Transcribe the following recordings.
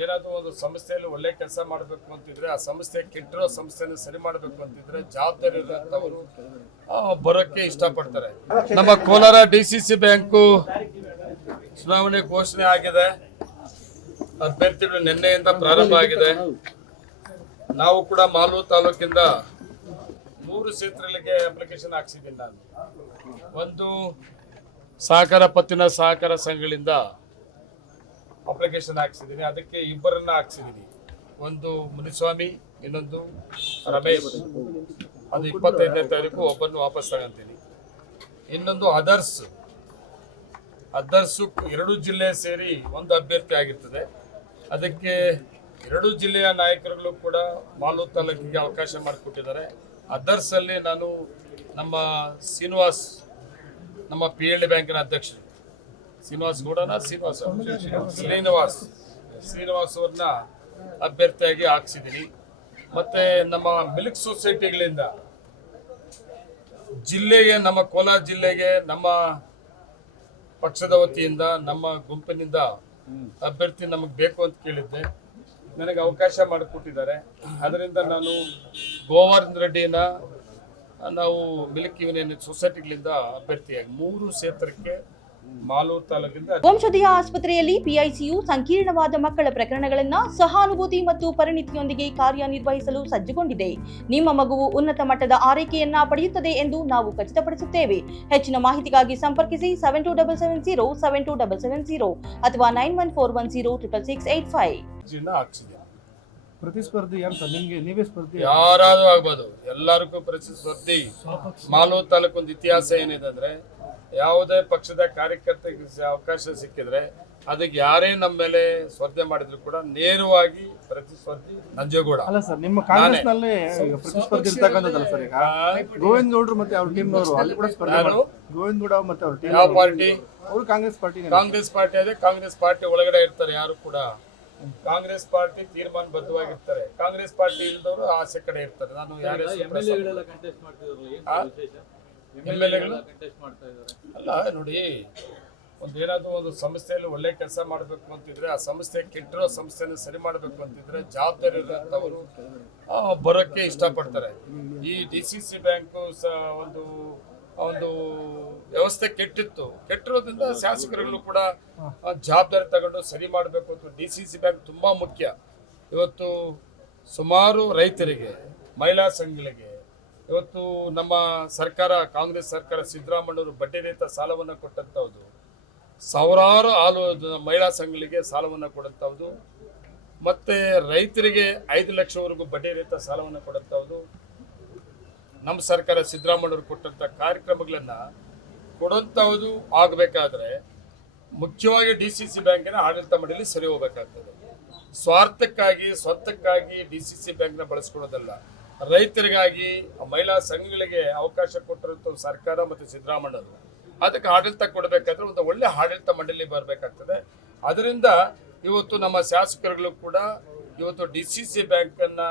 ಏನಾದರೂ ಒಂದು ಸಂಸ್ಥೆಯಲ್ಲಿ ಒಳ್ಳೆ ಕೆಲಸ ಮಾಡಬೇಕು ಅಂತಿದ್ರೆ ಆ ಸಂಸ್ಥೆ ಕೆಟ್ಟಿರೋ ಸಂಸ್ಥೆನ ಸರಿ ಮಾಡಬೇಕು ಅಂತಿದ್ರೆ ಜವಾಬ್ದಾರಿ ಇರುವಂತವರು ಬರೋಕ್ಕೆ ಇಷ್ಟಪಡ್ತಾರೆ. ನಮ್ಮ ಕೋಲಾರ ಡಿಸಿಸಿ ಬ್ಯಾಂಕು ಚುನಾವಣೆ ಘೋಷಣೆ ಆಗಿದೆ. ಅಭ್ಯರ್ಥಿಗಳು ನಿನ್ನೆಯಿಂದ ಪ್ರಾರಂಭ ಆಗಿದೆ. ನಾವು ಕೂಡ ಮಾಲೂರು ತಾಲೂಕಿಂದ 3 ಕ್ಷೇತ್ರಗಳಿಗೆ ಅಪ್ಲಿಕೇಶನ್ ಹಾಕ್ಸಿದ್ದೀನಿ. ನಾನು ಒಂದು ಸಹಕಾರ ಪತ್ತಿನ ಸಹಕಾರ ಸಂಘಗಳಿಂದ ಅಪ್ಲಿಕೇಶನ್ ಹಾಕ್ಸಿದ್ದೀನಿ. ಅದಕ್ಕೆ 2 ಹಾಕ್ಸಿದ್ದೀನಿ. ಒಂದು ಮುನಿಸ್ವಾಮಿ, ಇನ್ನೊಂದು ರಮೇಶ್. ಅದು 25ನೇ ತಾರೀಕು ಒಬ್ಬನ್ನು ವಾಪಸ್ ತಗೊಂತೀನಿ. ಇನ್ನೊಂದು ಅದರ್ಸು 2 ಜಿಲ್ಲೆ ಸೇರಿ ಒಂದು ಅಭ್ಯರ್ಥಿ ಆಗಿರ್ತದೆ. ಅದಕ್ಕೆ 2 ಜಿಲ್ಲೆಯ ನಾಯಕರುಗಳು ಕೂಡ ಮಾಲೂರು ತಾಲೂಕಿಗೆ ಅವಕಾಶ ಮಾಡಿಕೊಟ್ಟಿದ್ದಾರೆ. ಅದರ್ಸಲ್ಲಿ ನಾನು ನಮ್ಮ ಶ್ರೀನಿವಾಸ್, ನಮ್ಮ PL ಬ್ಯಾಂಕಿನ ಅಧ್ಯಕ್ಷರು ಶ್ರೀನಿವಾಸ್ ಅವ್ರನ್ನ ಅಭ್ಯರ್ಥಿಯಾಗಿ ಹಾಕ್ಸಿದ್ದೀನಿ. ಮತ್ತೆ ನಮ್ಮ ಮಿಲ್ಕ್ ಸೊಸೈಟಿಗಳಿಂದ ಜಿಲ್ಲೆಗೆ, ನಮ್ಮ ಕೋಲಾರ ಜಿಲ್ಲೆಗೆ ನಮ್ಮ ಪಕ್ಷದ ವತಿಯಿಂದ, ನಮ್ಮ ಗುಂಪಿನಿಂದ ಅಭ್ಯರ್ಥಿ ನಮಗೆ ಬೇಕು ಅಂತ ಕೇಳಿದ್ದೆ. ನನಗೆ ಅವಕಾಶ ಮಾಡಿಕೊಟ್ಟಿದ್ದಾರೆ. ಅದರಿಂದ ನಾನು ಗೋವರ್ಧನ್ ರೆಡ್ಡಿನ ನಾವು ಮಿಲ್ಕ್ ಯೂನಿಯನ್ ಸೊಸೈಟಿಗಳಿಂದ ಅಭ್ಯರ್ಥಿಯಾಗಿ 3 ಕ್ಷೇತ್ರಕ್ಕೆ ಮಾಲೂರು ತಾಲೂಕಿಂದ. ವಂಶದೀಯ ಆಸ್ಪತ್ರೆಯಲ್ಲಿ PICU ಸಂಕೀರ್ಣವಾದ ಮಕ್ಕಳ ಪ್ರಕರಣಗಳನ್ನು ಸಹಾನುಭೂತಿ ಮತ್ತು ಪರಿಣಿತಿಯೊಂದಿಗೆ ಕಾರ್ಯನಿರ್ವಹಿಸಲು ಸಜ್ಜುಗೊಂಡಿದೆ. ನಿಮ್ಮ ಮಗುವು ಉನ್ನತ ಮಟ್ಟದ ಆರೈಕೆಯನ್ನ ಪಡೆಯುತ್ತದೆ ಎಂದು ನಾವು ಖಚಿತಪಡಿಸುತ್ತೇವೆ. ಹೆಚ್ಚಿನ ಮಾಹಿತಿಗಾಗಿ ಸಂಪರ್ಕಿಸಿ 7277 72770 ಅಥವಾ 9141066685. ಪ್ರತಿಸ್ಪರ್ಧಿ ಯಾರು ಸರ್? ನಿಮಗೆ ನೀವೇ ಸ್ಪರ್ಧಿ? ಯಾರಾದ್ರೂ ಆಗ್ಬೋದು, ಎಲ್ಲರಿಗೂ ಪ್ರತಿಸ್ಪರ್ಧಿ. ಮಾಲೂರು ತಾಲೂಕು ಒಂದು ಇತಿಹಾಸ ಏನಿದೆ ಅಂದ್ರೆ, ಯಾವುದೇ ಪಕ್ಷದ ಕಾರ್ಯಕರ್ತರಿಗೆ ಅವಕಾಶ ಸಿಕ್ಕಿದ್ರೆ ಅದಕ್ಕೆ ಯಾರೇ ನಮ್ಮ ಮೇಲೆ ಸ್ಪರ್ಧೆ ಮಾಡಿದ್ರು ಕೂಡ ನೇರವಾಗಿ ಪ್ರತಿಸ್ಪರ್ಧಿ ನಂಜೇಗೌಡ. ಅಲ್ಲ ಸರ್, ನಿಮ್ಮ ಕಾಂಗ್ರೆಸ್ ನಲ್ಲಿ ಪ್ರತಿಸ್ಪರ್ಧಿ ಇರ್ತಕ್ಕಂಥದ್ದಲ್ಲ ಸರ್. ಈಗ ಗೋವಿಂದ ಗೌಡ್ರು ಮತ್ತೆ ಅವ್ರ ಟೀಮ್ ನವರು ಅಲ್ಲಿ ಕೂಡ ಸ್ಪರ್ಧೆ ಮಾಡಿದ್ರು. ಗೋವಿಂದ ಗೌಡ ಮತ್ತೆ ಅವ್ರ ಟೀಮ್. ಯಾವ ಪಾರ್ಟಿ? ಅವರು ಕಾಂಗ್ರೆಸ್ ಪಾರ್ಟಿ. ಕಾಂಗ್ರೆಸ್ ಪಾರ್ಟಿ ಅದೇ ಕಾಂಗ್ರೆಸ್ ಪಾರ್ಟಿ ಒಳಗಡೆ ಇರ್ತಾರೆ. ಯಾರು ಕೂಡ ಕಾಂಗ್ರೆಸ್ ಪಾರ್ಟಿ ತೀರ್ಮಾನಬದ್ಧವಾಗಿರ್ತಾರೆ. ಕಾಂಗ್ರೆಸ್ ಪಾರ್ಟಿ ಇಲ್ದವರು ಆಸೆ ಕಡೆ ಇರ್ತಾರೆ. ನಾನು ಯಾರೇ ಅಲ್ಲ ನೋಡಿ, ಏನಾದರೂ ಒಂದು ಸಂಸ್ಥೆಯಲ್ಲಿ ಒಳ್ಳೆ ಕೆಲಸ ಮಾಡಬೇಕು ಅಂತಿದ್ರೆ ಆ ಸಂಸ್ಥೆ ಕೆಟ್ಟಿರೋ ಸಂಸ್ಥೆನ ಸರಿ ಮಾಡಬೇಕು ಅಂತಿದ್ರೆ ಜವಾಬ್ದಾರಿ ಇರುವಂತವರು ಬರೋಕ್ಕೆ ಇಷ್ಟಪಡ್ತಾರೆ. ಈ DCC ಬ್ಯಾಂಕು ಒಂದು ವ್ಯವಸ್ಥೆ ಕೆಟ್ಟಿರೋದ್ರಿಂದ ಶಾಸಕರುಗಳು ಕೂಡ ಜವಾಬ್ದಾರಿ ತಗೊಂಡು ಸರಿ ಮಾಡಬೇಕು ಅಂತ. DCC ಬ್ಯಾಂಕ್ ತುಂಬಾ ಮುಖ್ಯ. ಇವತ್ತು ಸುಮಾರು ರೈತರಿಗೆ, ಮಹಿಳಾ ಸಂಘಗಳಿಗೆ, ಇವತ್ತು ನಮ್ಮ ಸರ್ಕಾರ, ಕಾಂಗ್ರೆಸ್ ಸರ್ಕಾರ, ಸಿದ್ದರಾಮಯ್ಯವರು ಬಡ್ಡಿ ರಹಿತ ಸಾಲವನ್ನು ಕೊಟ್ಟಂಥದ್ದು, ಸಾವಿರಾರು ಮಹಿಳಾ ಸಂಘಗಳಿಗೆ ಸಾಲವನ್ನು ಕೊಡುವಂಥದ್ದು, ಮತ್ತೆ ರೈತರಿಗೆ 5 ಲಕ್ಷವರೆಗೂ ಬಡ್ಡಿ ರಹಿತ ಸಾಲವನ್ನು ಕೊಡುವಂಥದ್ದು. ನಮ್ಮ ಸರ್ಕಾರ ಸಿದ್ದರಾಮಯ್ಯವರು ಕೊಟ್ಟಂಥ ಕಾರ್ಯಕ್ರಮಗಳನ್ನು ಕೊಡುವಂಥದ್ದು ಆಗಬೇಕಾದ್ರೆ ಮುಖ್ಯವಾಗಿ DCC ಬ್ಯಾಂಕಿನ ಆಡಳಿತ ಮಂಡಳಿ ಸರಿ ಹೋಗಬೇಕಾಗ್ತದೆ. ಸ್ವಂತಕ್ಕಾಗಿ DCC ಬ್ಯಾಂಕ್ನ ಬಳಸ್ಕೊಳ್ಳೋದಲ್ಲ. ರೈತರಿಗಾಗಿ, ಮಹಿಳಾ ಸಂಘಗಳಿಗೆ ಅವಕಾಶ ಕೊಟ್ಟಿರುವಂಥ ಸರ್ಕಾರ ಮತ್ತು ಸಿದ್ದರಾಮಯ್ಯವರು ಅದಕ್ಕೆ ಆಡಳಿತ ಕೊಡಬೇಕಾದ್ರೆ ಒಂದು ಒಳ್ಳೆ ಆಡಳಿತ ಮಂಡಳಿ ಬರಬೇಕಾಗ್ತದೆ. ಅದರಿಂದ ಇವತ್ತು ನಮ್ಮ ಶಾಸಕರುಗಳು ಕೂಡ ಇವತ್ತು DCC ಬ್ಯಾಂಕನ್ನ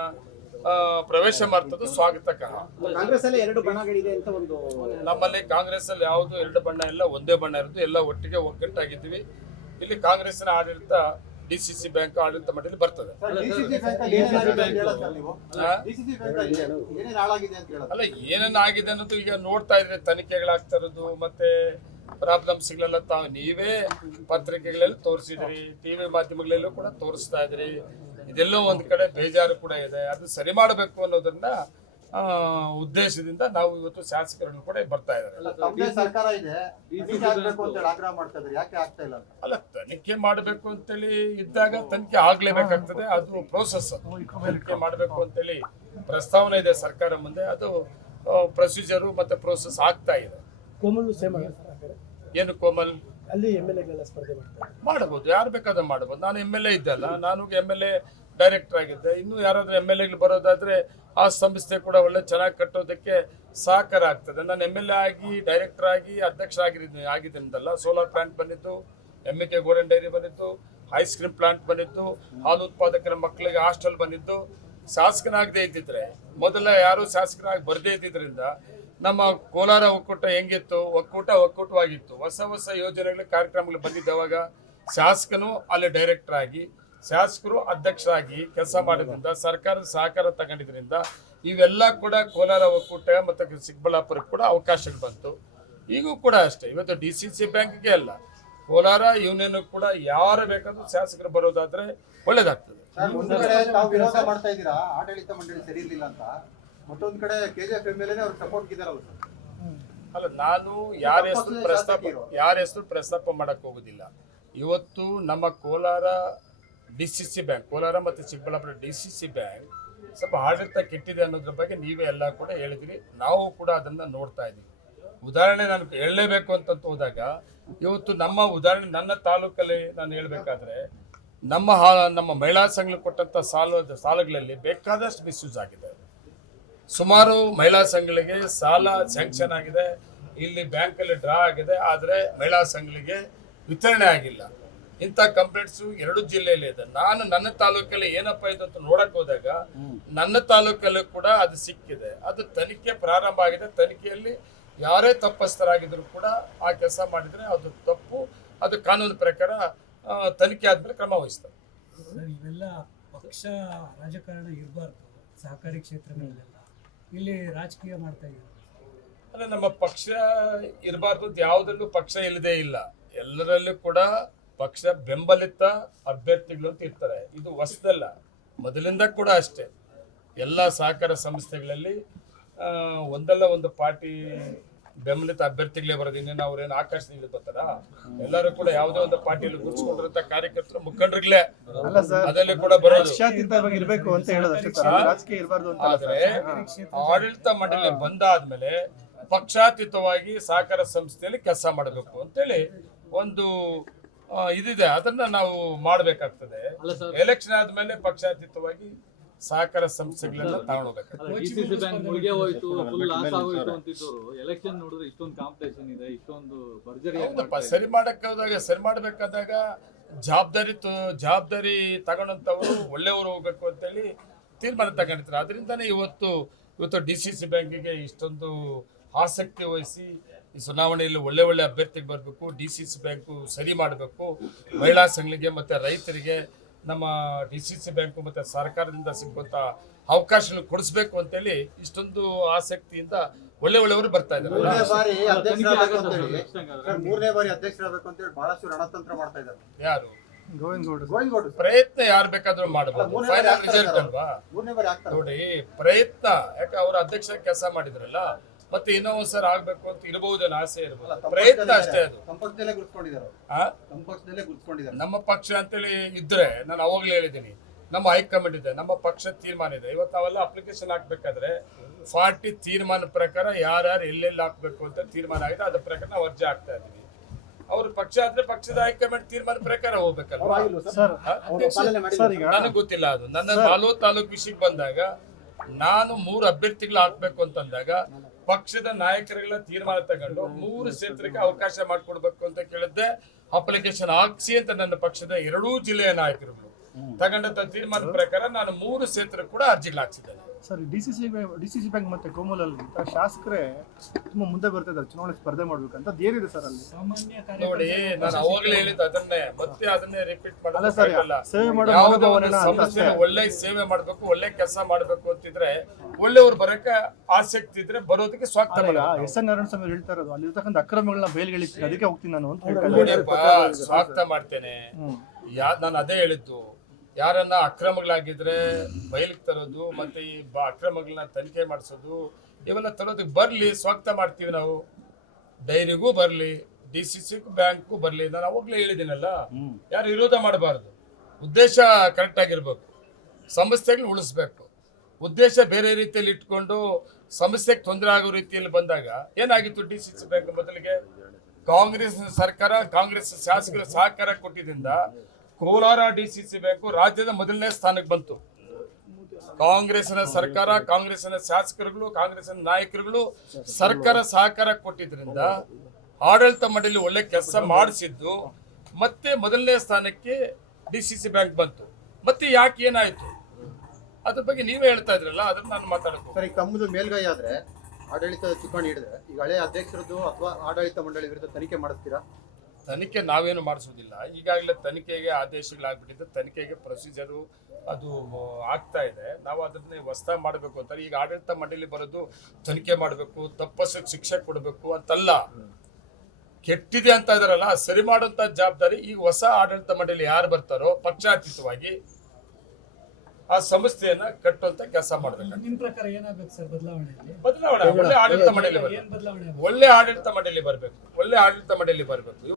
ಪ್ರವೇಶ ಮಾಡ್ತದ್ದು ಸ್ವಾಗತಕರ. ನಮ್ಮಲ್ಲಿ ಕಾಂಗ್ರೆಸ್ ಅಲ್ಲಿ ಯಾವುದು 2 ಬಣ್ಣ ಇಲ್ಲ, ಒಂದೇ ಬಣ್ಣ ಇರೋದು. ಎಲ್ಲ ಒಟ್ಟಿಗೆ ಒಗ್ಗಟ್ಟಾಗಿದ್ದೀವಿ. ಇಲ್ಲಿ ಕಾಂಗ್ರೆಸ್ಸಿನ ಆಡಳಿತ DCC ಬ್ಯಾಂಕ್ ಆಡಳಿತ ಮಂಡಳಿ ಬರ್ತದೆ. ಅಲ್ಲ, ಏನೇನು ಆಗಿದೆ ಅನ್ನೋದು ಈಗ ನೋಡ್ತಾ ಇದ್ರೆ ತನಿಖೆಗಳಾಗ್ತಾ ಇರೋದು, ಮತ್ತೆ ಪ್ರಾಬ್ಲಮ್ಸ್ಗಳೆಲ್ಲ ನೀವೇ ಪತ್ರಿಕೆಗಳಲ್ಲಿ ತೋರಿಸಿದ್ರಿ, TV ಮಾಧ್ಯಮಗಳಲ್ಲೂ ಕೂಡ ತೋರಿಸ್ತಾ ಇದ್ರಿ. ಇದೆಲ್ಲೋ ಒಂದ್ ಕಡೆ ಬೇಜಾರು ಕೂಡ ಇದೆ. ಅದು ಸರಿ ಮಾಡಬೇಕು ಅನ್ನೋದನ್ನ ಉದ್ದೇಶದಿಂದ ನಾವು ಇವತ್ತು ಶಾಸಕರನ್ನು ಕೂಡ ಬರ್ತಾ ಇದ್ದಾರೆ. ಅಲ್ಲ, ತನಿಖೆ ಮಾಡಬೇಕು ಅಂತೇಳಿ ಇದ್ದಾಗ ತನಿಖೆ ಆಗ್ಲೇಬೇಕಾಗ್ತದೆ. ಅದು ಪ್ರೋಸೆಸ್. ತನಿಖೆ ಮಾಡಬೇಕು ಅಂತೇಳಿ ಪ್ರಸ್ತಾವನೆ ಇದೆ ಸರ್ಕಾರ ಮುಂದೆ. ಅದು ಪ್ರೊಸೀಜರು ಮತ್ತೆ ಪ್ರೋಸೆಸ್ ಆಗ್ತಾ ಇದೆ. ಏನು ಕೋಮಲ್ ಅಲ್ಲಿ MLA ಸ್ಪರ್ಧೆ ಮಾಡಬಹುದು, ಯಾರು ಬೇಕಾದ್ರೂ ಮಾಡಬಹುದು. ನಾನು MLA ಇದ್ದಲ್ಲ, ನಾನು MLA ಡೈರೆಕ್ಟರ್ ಆಗಿದ್ದೆ. ಇನ್ನು ಯಾರಾದ್ರೂ MLA ಬರೋದಾದ್ರೆ ಆ ಸಂಸ್ಥೆ ಕೂಡ ಒಳ್ಳೆ ಚೆನ್ನಾಗಿ ಕಟ್ಟೋದಕ್ಕೆ ಸಹಕಾರ ಆಗ್ತದೆ. ನಾನು MLA ಆಗಿ, ಡೈರೆಕ್ಟರ್ ಆಗಿ, ಅಧ್ಯಕ್ಷ ಆಗಿದ್ದೀನಲ್ಲ. ಸೋಲಾರ್ ಪ್ಲಾಂಟ್ ಬಂದಿತ್ತು, MEK ಗೋಲ್ಡನ್ ಡೈರಿ ಬಂದಿತ್ತು, ಐಸ್ ಕ್ರೀಮ್ ಪ್ಲಾಂಟ್ ಬಂದಿತ್ತು, ಹಾಲು ಉತ್ಪಾದಕರ ಮಕ್ಕಳಿಗೆ ಹಾಸ್ಟೆಲ್ ಬಂದಿತ್ತು. ಶಾಸಕನಾಗದೇ ಇದ್ದಿದ್ರೆ, ಮೊದಲ ಯಾರು ಶಾಸಕರಾಗಿ ಬರದೇ ಇದ್ದಿದ್ರಿಂದ ನಮ್ಮ ಕೋಲಾರ ಒಕ್ಕೂಟ ಹೆಂಗಿತ್ತು, ಒಕ್ಕೂಟವಾಗಿತ್ತು. ಹೊಸ ಯೋಜನೆಗಳು, ಕಾರ್ಯಕ್ರಮಗಳು ಬಂದಿದ್ದವಾಗ ಶಾಸಕನು ಅಲ್ಲಿ ಡೈರೆಕ್ಟರ್ ಆಗಿ ಶಾಸಕರು ಅಧ್ಯಕ್ಷರಾಗಿ ಕೆಲಸ ಮಾಡಿದ್ರಿಂದ ಸರ್ಕಾರದ ಸಹಕಾರ ತಗೊಂಡಿದ್ರಿಂದ ಇವೆಲ್ಲ ಕೂಡ ಕೋಲಾರ ಒಕ್ಕೂಟ ಮತ್ತು ಚಿಕ್ಕಬಳ್ಳಾಪುರಕ್ಕೆ ಕೂಡ ಅವಕಾಶಗಳು ಬಂತು. ಈಗೂ ಕೂಡ ಅಷ್ಟೇ, ಇವತ್ತು DCC ಬ್ಯಾಂಕ್ಗೆ ಅಲ್ಲ, ಕೋಲಾರ ಯೂನಿಯನ್ ಕೂಡ ಯಾರು ಬೇಕಾದ್ರೂ ಶಾಸಕರು ಬರೋದಾದ್ರೆ ಒಳ್ಳೇದಾಗ್ತದೆ. ಒಂದು ಕಡೆ ತಾವು ವಿರೋಧ ಮಾಡ್ತಾ ಇದ್ದೀರಾ, ಆಡಳಿತ ಮಂಡಳಿ ಸರಿ ಇರ್ಲಿಲ್ಲ ಅಂತ, ಮತ್ತೊಂದು ಕಡೆ KGF MLA ಅವ್ರು ಸಪೋರ್ಟ್ ಇದ್ದಾರಲ್ಲ ಸರ್. ಅಲ್ಲ, ನಾನು ಯಾರ ಹೆಸರು ಪ್ರಸ್ತಾಪ ಮಾಡಕ್ ಹೋಗುದಿಲ್ಲ. ಇವತ್ತು ನಮ್ಮ ಕೋಲಾರ DCC ಬ್ಯಾಂಕ್, ಕೋಲಾರ ಮತ್ತು ಚಿಕ್ಕಬಳ್ಳಾಪುರ DCC ಬ್ಯಾಂಕ್ ಸ್ವಲ್ಪ ಆಡಳಿತ ಕೆಟ್ಟಿದೆ ಅನ್ನೋದ್ರ ಬಗ್ಗೆ ನೀವೇ ಎಲ್ಲ ಕೂಡ ಹೇಳಿದ್ರಿ, ನಾವು ಕೂಡ ಅದನ್ನ ನೋಡ್ತಾ ಇದ್ದೀವಿ. ಉದಾಹರಣೆ ನಾನು ಹೇಳಲೇಬೇಕು ಅಂತ ಹೋದಾಗ, ಇವತ್ತು ನಮ್ಮ ಉದಾಹರಣೆ ನನ್ನ ತಾಲೂಕಲ್ಲಿ ನಾನು ಹೇಳ್ಬೇಕಾದ್ರೆ ನಮ್ಮ ಮಹಿಳಾ ಸಂಘ ಕೊಟ್ಟಂತ ಸಾಲಗಳಲ್ಲಿ ಬೇಕಾದಷ್ಟು ಮಿಸ್ಯೂಸ್ ಆಗಿದೆ. ಸುಮಾರು ಮಹಿಳಾ ಸಂಘಗಳಿಗೆ ಸಾಲ ಸ್ಯಾಂಕ್ಷನ್ ಆಗಿದೆ, ಇಲ್ಲಿ ಬ್ಯಾಂಕಲ್ಲಿ ಡ್ರಾ ಆಗಿದೆ, ಆದರೆ ಮಹಿಳಾ ಸಂಘಗಳಿಗೆ ವಿತರಣೆ ಆಗಿಲ್ಲ. ಇಂಥ ಕಂಪ್ಲೇಂಟ್ಸು 2 ಜಿಲ್ಲೆಯಲ್ಲಿ ಇದೆ. ನಾನು ನನ್ನ ತಾಲೂಕಲ್ಲಿ ಏನಪ್ಪ ಇದು ಅಂತ ನೋಡಕ್ ಹೋದಾಗ ನನ್ನ ತಾಲೂಕಲ್ಲೂ ಕೂಡ ಅದು ಸಿಕ್ಕಿದೆ. ಅದು ತನಿಖೆ ಪ್ರಾರಂಭ ಆಗಿದೆ. ತನಿಖೆಯಲ್ಲಿ ಯಾರೇ ತಪ್ಪಸ್ಥರಾಗಿದ್ರು ಕೂಡ ಆ ಕೆಲಸ ಮಾಡಿದ್ರೆ ಅದು ತಪ್ಪು, ಅದು ಕಾನೂನು ಪ್ರಕಾರ ತನಿಖೆ ಆದ್ಮೇಲೆ ಕ್ರಮ ವಹಿಸ್ತಾರೆ. ಇವೆಲ್ಲ ಪಕ್ಷ ರಾಜಕಾರಣ ಇರಬಾರ್ದು, ಸಹಕಾರಿ ಕ್ಷೇತ್ರಗಳಲ್ಲೆಲ್ಲ ಇಲ್ಲಿ ರಾಜಕೀಯ ಮಾಡ್ತಾ ಇದ್ದಾರೆ. ಅಲ್ಲ, ನಮ್ಮ ಪಕ್ಷ ಇರಬಾರ್ದು ಅಂತ ಯಾವುದರಲ್ಲೂ ಪಕ್ಷ ಇಲ್ಲದೇ ಇಲ್ಲ. ಎಲ್ಲರಲ್ಲೂ ಕೂಡ ಪಕ್ಷ ಬೆಂಬಲಿತ ಅಭ್ಯರ್ಥಿಗಳು ಅಂತ ಇರ್ತಾರೆ. ಇದು ಹೊಸದಲ್ಲ, ಮೊದಲಿಂದ ಕೂಡ ಅಷ್ಟೇ. ಎಲ್ಲ ಸಹಕಾರ ಸಂಸ್ಥೆಗಳಲ್ಲಿ ಒಂದಲ್ಲ ಒಂದು ಪಾರ್ಟಿ ಬೆಂಬಲಿತ ಅಭ್ಯರ್ಥಿಗಳೇ ಬರೋದು. ಇನ್ನೇನು ಅವ್ರೇನು ಆಕಾಶದಿಂದ ಬರ್ತಾರ? ಎಲ್ಲರೂ ಕೂಡ ಯಾವುದೇ ಒಂದು ಪಾರ್ಟಿಯಲ್ಲಿ ಗುರುತಿಸಿಕೊಂಡಿರುವಂತ ಕಾರ್ಯಕರ್ತರು, ಮುಖಂಡರುಗಳೇ ಅದರಲ್ಲಿ ಕೂಡ ಬರೋದು. ಇರಬೇಕು ಅಂತ ಹೇಳೋದು ಅಷ್ಟೇ ಸರ್, ರಾಜಕೀಯ ಇರಬಾರ್ದು ಅಂತ. ಆದ್ರೆ ಆಡಳಿತ ಮಂಡಳಿ ಬಂದಾದ್ಮೇಲೆ ಪಕ್ಷಾತೀತವಾಗಿ ಸಹಕಾರ ಸಂಸ್ಥೆಯಲ್ಲಿ ಕೆಲಸ ಮಾಡಬೇಕು ಅಂತೇಳಿ ಒಂದು ಇದಿದೆ, ಅದನ್ನ ನಾವು ಮಾಡಬೇಕಾಗ್ತದೆ. ಎಲೆಕ್ಷನ್ ಆದ್ಮೇಲೆ ಪಕ್ಷಾತೀತವಾಗಿ ಸಹಕಾರ ಸಂಸ್ಥೆಗಳೆಲ್ಲ ತಗೊಂಡೋಗ್ಬೇಕಾಗ್ತದೆ. DCC ಬ್ಯಾಂಕ್ ಮುಳುಗೆ ಹೋಯ್ತು, ಫುಲ್ ಲಾಸ್ ಆಗೋಯ್ತು ಅಂತಿದ್ದವರು ಎಲೆಕ್ಷನ್ ನೋಡಿದ್ರೆ ಇಷ್ಟೊಂದು ಕಾಂಪಿಟೇಷನ್ ಇದೆ, ಇಷ್ಟೊಂದು ಭರ್ಜರಿ. ಸರಿ ಮಾಡಕ್ ಹೋದಾಗ, ಸರಿ ಮಾಡ್ಬೇಕಾದಾಗ ಜವಾಬ್ದಾರಿ ತಗೊಂಡಂತವರು ಒಳ್ಳೆಯವರು ಹೋಗ್ಬೇಕು ಅಂತೇಳಿ ತೀರ್ಮಾನ ತಗೊಂಡಿರ್ತಾರೆ. ಅದರಿಂದನೇ ಇವತ್ತು DCC ಬ್ಯಾಂಕಿಗೆ ಇಷ್ಟೊಂದು ಆಸಕ್ತಿ ವಹಿಸಿ ಈ ಚುನಾವಣೆಯಲ್ಲಿ ಒಳ್ಳೆ ಅಭ್ಯರ್ಥಿಗೆ ಬರಬೇಕು, DCC ಬ್ಯಾಂಕು ಸರಿ ಮಾಡಬೇಕು, ಮಹಿಳಾ ಸಂಘಗಳಿಗೆ ಮತ್ತು ರೈತರಿಗೆ ನಮ್ಮ DCC ಬ್ಯಾಂಕು ಮತ್ತು ಸರ್ಕಾರದಿಂದ ಸಿಗುವಂಥ ಅವಕಾಶಗಳು ಕೊಡಿಸ್ಬೇಕು ಅಂತೇಳಿ ಇಷ್ಟೊಂದು ಆಸಕ್ತಿಯಿಂದ ಒಳ್ಳೆಯವರು ಬರ್ತಾ ಇದ್ದಾರೆ. ಮೂರನೇ ಬಾರಿ ಅಧ್ಯಕ್ಷರಾಗಬೇಕು ಅಂತ ಹೇಳಿ ಬಹಳಷ್ಟು ರಣತಂತ್ರ ಮಾಡ್ತಾ ಇದ್ದಾರೆ. ಯಾರು? ಗೋವಿಂದಗೌಡ ಪ್ರಯತ್ನ ಯಾರು ಬೇಕಾದ್ರೂ ಮಾಡಬಹುದು, ಫೈನಲ್ ರಿಸಲ್ಟ್ ಅಲ್ವಾ? ಮೂರನೇ ಬಾರಿ ಆಗ್ತಾರೆ ನೋಡಿ, ಪ್ರಯತ್ನ ಯಾಕೆ ಅವ್ರ ಅಧ್ಯಕ್ಷ ಕೆಲಸ ಮಾಡಿದ್ರಲ್ಲ, ಮತ್ತೆ ಇನ್ನೂ ಒಂದ್ಸಲ ಆಗ್ಬೇಕು ಅಂತ ಇರಬಹುದೇನೋ, ಆಸೆ ಇರಬಹುದು, ಪ್ರಯತ್ನ ಅಷ್ಟೇ. ಅದು ಸಂಪಕ್ಷದಲ್ಲೇ ಗುರುತಿಸ್ಕೊಂಡಿದ್ದಾರೆ, ಸಂಪಕ್ಷದಲ್ಲೇ ಗುರುತಿಸ್ಕೊಂಡಿದ್ದಾರೆ. ನಮ್ಮ ಪಕ್ಷ ಅಂತೇಳಿ ಇದ್ರೆ ನಾನು ಅವಾಗಲೇ ಹೇಳಿದ್ದೀನಿ, ನಮ್ಮ ಹೈಕಮಾಂಡ್ ಇದೆ, ನಮ್ಮ ಪಕ್ಷ ತೀರ್ಮಾನ ಇದೆ. ಇವತ್ತು ನಾವೆಲ್ಲ ಅಪ್ಲಿಕೇಶನ್ ಹಾಕ್ಬೇಕಾದ್ರೆ ಪಾರ್ಟಿ ತೀರ್ಮಾನ ಪ್ರಕಾರ ಯಾರ್ಯಾರು ಎಲ್ಲೆಲ್ಲಿ ಹಾಕ್ಬೇಕು ಅಂತ ತೀರ್ಮಾನ ಆಗಿದೆ, ಅದ್ರ ಪ್ರಕಾರ ನಾವು ಅರ್ಜಿ ಹಾಕ್ತಾ ಇದ್ದೀವಿ. ಅವ್ರ ಪಕ್ಷ ಆದ್ರೆ ಪಕ್ಷದ ಹೈಕಮಾಂಡ್ ತೀರ್ಮಾನ ಪ್ರಕಾರ ಹೋಗ್ಬೇಕಲ್ಲ. ನನಗೆ ಗೊತ್ತಿಲ್ಲ ಅದು. ನನ್ನ ತಾಲೂಕು ವಿಷಯಕ್ಕೆ ಬಂದಾಗ ನಾನು 3 ಅಭ್ಯರ್ಥಿಗಳು ಹಾಕ್ಬೇಕು ಅಂತಂದಾಗ ಪಕ್ಷದ ನಾಯಕರುಗಳ ತೀರ್ಮಾನ ತಗೊಂಡು 3 ಕ್ಷೇತ್ರಕ್ಕೆ ಅವಕಾಶ ಮಾಡಿಕೊಡ್ಬೇಕು ಅಂತ ಕೇಳಿದ್ದೆ. ಅಪ್ಲಿಕೇಶನ್ ಹಾಕ್ಸಿ ಅಂತ ನನ್ನ ಪಕ್ಷದ 2 ಜಿಲ್ಲೆಯ ನಾಯಕರುಗಳು ತಗೊಂಡಂತ ತೀರ್ಮಾನ ಪ್ರಕಾರ ನಾನು 3 ಕ್ಷೇತ್ರ ಕೂಡ ಅರ್ಜಿಗಳು ಹಾಕ್ಸಿದ್ದೇನೆ. ಸರ್, DCC ಬ್ಯಾಂಕ್ ಮತ್ತೆ ಕೋಮೂಲಲ್ಲಿ ಶಾಸಕರೇ ತುಂಬಾ ಮುಂದೆ ಬರ್ತಾ ಇದ್ದಾರೆ, ಚುನಾವಣೆ ಸ್ಪರ್ಧೆ ಮಾಡ್ಬೇಕಂತ ಏನಿದೆ ಸರ್ ಅಲ್ಲಿ? ನೋಡಿ, ನಾನು ಅವಾಗಲೇ ಹೇಳಿದ್ದು ಅದನ್ನೇ ರಿಪೀಟ್ ಅಲ್ಲ ಸರ್, ಸೇವೆ ಮಾಡೋ ಯಾವುದೋ ಒಂದು ಸಂಸ್ಥೆನ ಒಳ್ಳೆ ಸೇವೆ ಮಾಡ್ಬೇಕು, ಒಳ್ಳೆ ಕೆಲಸ ಮಾಡ್ಬೇಕು ಅಂತಿದ್ರೆ ಒಳ್ಳೆಯವ್ರು ಬರಕ್ಕೆ ಆಸಕ್ತಿ ಇದ್ರೆ ಬರೋದಕ್ಕೆ ಸ್ವಾಗತ. SN ನಾರಾಯಣ ಸ್ವಾಮಿ ಹೇಳ್ತಾ ಇರೋದು ಅಲ್ಲಿರ್ತಕ್ಕಂಥ ಅಕ್ರಮಗಳನ್ನ ಬಯಲಿಗೆಳಿತೀನಿ, ಅದಕ್ಕೆ ಹೋಗ್ತೀನಿ ನಾನು ಅಂತ ಹೇಳ್ತಾರೆ. ನೋಡಿಯಪ್ಪ, ಸ್ವಾಗತ ಮಾಡ್ತೇನೆ. ನಾನು ಅದೇ ಹೇಳಿದ್ದು, ಯಾರನ್ನ ಅಕ್ರಮಗಳಾಗಿದ್ರೆ ಬಯಲಿಗೆ ತರೋದು ಮತ್ತೆ ಈ ಅಕ್ರಮಗಳನ್ನ ತನಿಖೆ ಮಾಡಿಸೋದು ಇವೆಲ್ಲ ತರೋದಕ್ಕೆ ಬರ್ಲಿ, ಸ್ವಾಗತ ಮಾಡ್ತೀವಿ ನಾವು. ಡೈರಿಗೂ ಬರ್ಲಿ, DCC ಬ್ಯಾಂಕ್ಗೂ ಬರ್ಲಿ. ನಾನು ಅವಾಗಲೇ ಹೇಳಿದ್ದೀನಲ್ಲ, ಯಾರು ವಿರೋಧ ಮಾಡಬಾರ್ದು. ಉದ್ದೇಶ ಕರೆಕ್ಟ್ ಆಗಿರ್ಬೇಕು, ಸಂಸ್ಥೆಗಳು ಉಳಿಸ್ಬೇಕು. ಉದ್ದೇಶ ಬೇರೆ ರೀತಿಯಲ್ಲಿ ಇಟ್ಕೊಂಡು ಸಂಸ್ಥೆಗೆ ತೊಂದರೆ ಆಗೋ ರೀತಿಯಲ್ಲಿ ಬಂದಾಗ ಏನಾಗಿತ್ತು? DCC ಬ್ಯಾಂಕ್ ಮೊದಲಿಗೆ ಕಾಂಗ್ರೆಸ್ ಸರ್ಕಾರ, ಕಾಂಗ್ರೆಸ್ ಶಾಸಕರ ಸಹಕಾರ ಕೊಟ್ಟಿದ್ದರಿಂದ ಕೋಲಾರ DCC ಬ್ಯಾಂಕು ರಾಜ್ಯದ ಮೊದಲನೇ ಸ್ಥಾನಕ್ಕೆ ಬಂತು. ಕಾಂಗ್ರೆಸ್ನ ಸರ್ಕಾರ, ಕಾಂಗ್ರೆಸ್ನ ಶಾಸಕರುಗಳು, ಕಾಂಗ್ರೆಸ್ನ ನಾಯಕರುಗಳು ಸರ್ಕಾರ ಸಹಕಾರ ಕೊಟ್ಟಿದ್ರಿಂದ ಆಡಳಿತ ಮಂಡಳಿ ಒಳ್ಳೆ ಕೆಲಸ ಮಾಡಿಸಿದ್ದು, ಮತ್ತೆ ಮೊದಲನೇ ಸ್ಥಾನಕ್ಕೆ DCC ಬ್ಯಾಂಕ್ ಬಂತು. ಮತ್ತೆ ಯಾಕೆ ಏನಾಯ್ತು ಅದ್ರ ಬಗ್ಗೆ ನೀವೇ ಹೇಳ್ತಾ ಇದ್ರಲ್ಲ, ಅದನ್ನ ನಾನು ಮಾತಾಡಬೇಕು. ಸರ್, ಈಗ ತಮ್ಮದು ಮೇಲ್ಗೈ ಆದ್ರೆ ಆಡಳಿತ ಚುಕ್ಕಾಣಿ ಹಿಡಿದ್ರೆ ಈಗ ಹಳೆ ಅಧ್ಯಕ್ಷರದ್ದು ಅಥವಾ ಆಡಳಿತ ಮಂಡಳಿ ವಿರುದ್ಧ ತನಿಖೆ ಮಾಡಿಸ್ತೀರಾ? ತನಿಖೆ ನಾವೇನು ಮಾಡಿಸೋದಿಲ್ಲ. ಈಗಾಗಲೇ ತನಿಖೆಗೆ ಆದೇಶಗಳಾಗ್ಬಿಟ್ಟಿದೆ, ತನಿಖೆಗೆ ಪ್ರೊಸೀಜರು ಅದು ಆಗ್ತಾ ಇದೆ. ನಾವು ಅದನ್ನೇ ಹೊಸ್ದಾಗಿ ಮಾಡಬೇಕು ಅಂತಾರೆ. ಈಗ ಆಡಳಿತ ಮಂಡಳಿ ಬರೋದು ತನಿಖೆ ಮಾಡಬೇಕು, ತಪ್ಪಸಕ್ಕೆ ಶಿಕ್ಷೆ ಕೊಡಬೇಕು ಅಂತಲ್ಲ. ಕೆಟ್ಟಿದೆ ಅಂತ ಇದಾರಲ್ಲ, ಸರಿ ಮಾಡುವಂತ ಜವಾಬ್ದಾರಿ ಈ ಹೊಸ ಆಡಳಿತ ಮಂಡಳಿ ಯಾರು ಬರ್ತಾರೋ ಪಕ್ಷಾತೀತವಾಗಿ ಆ ಸಂಸ್ಥೆಯನ್ನ ಕಟ್ಟುವಂತ ಕೆಲಸ ಮಾಡ್ಬೇಕು. ನಿಮ್ ಪ್ರಕಾರ ಏನಾಗಬೇಕು ಸರ್ ಬದಲಾವಣೆಯಲ್ಲಿ? ಬದಲಾವಣೆ ಒಳ್ಳೆ ಆಡಳಿತ ಮಂಡಳಿ ಏನ್ ಬದಲಾವಣೆ? ಒಳ್ಳೆ ಆಡಳಿತ ಮಂಡಳಿ ಬರ್ಬೇಕು, ಒಳ್ಳೆ ಆಡಳಿತ ಮಂಡಳಿ ಬರ್ಬೇಕು.